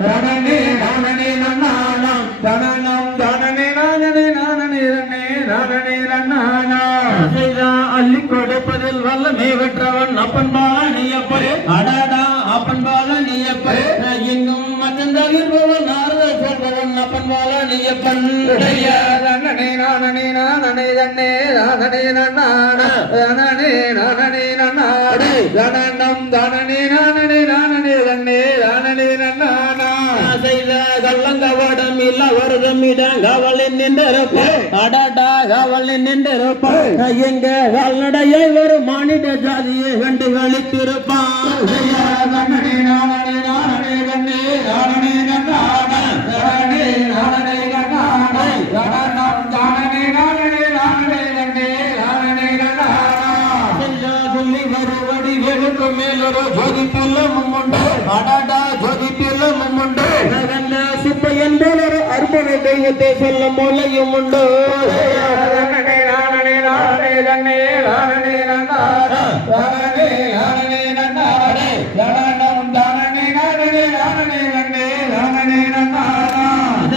ரணனே ரணனே நன்னானாம் தனனம் தனனே நானனே நானனே ரன்னே நானனே நன்னானா செய்தா அள்ளி கொடுப்பதில் வல்லமே வெற்றவன் அப்பன் பாலனியப்பரே அடாடா அப்பன் பாலனியப்பரே எங்கும் மச்சந்தகிர்பவன் நாரத சொல்பவன் அப்பன் பாலனியப்பன் ரணனே நானனே நானனே ரன்னே நானனே நன்னானா ரணனே நானனே நன்னாடே தனனம் தனனே நானனே நானனே ரன்னே நானனே நன்னானா செய்த கள்ளங்கவடம் இல்ல வருதம் இடங்கவளின் நின்றிருப்பான் அடடா கவளின் நின்றிருப்பான் எங்க கால்நடையை ஒரு மானிட ஜாதியை கண்டு கழித்திருப்பான் நானே நானே நானே ரன்னே நானே நன்னானா நானே நானே நன்னானா தனனம் தனனே நானனே நானனே ரன்னே நானனே நன்னானா சொல்லி வருவடி எழுக்கு மேலொரு ஜோதி பிள்ளமும் உண்டு அடடா ஜோதி பிள்ளமும் உண்டு சிப்பையன் போலொரு அர்ப்பண தெய்வத்தை சொல்ல மூலையும் உண்டு நானே நானே நானே ரன்னே நானே நன்னானா நானே நானே நன்னானே தனனம் தனனே நானனே நானனே ரன்னே நானனே நன்னானா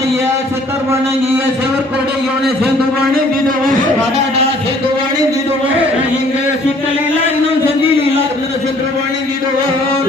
ஐயா சித்தர் வணங்கிய செவற்கொடையோனை சேர்ந்து வணங்கிடுவோம் அடடா சேர்ந்து வணங்கிடுவோம் எங்க சிக்கலில் இன்னும் செஞ்சில் சென்று வணங்கிடுவோம்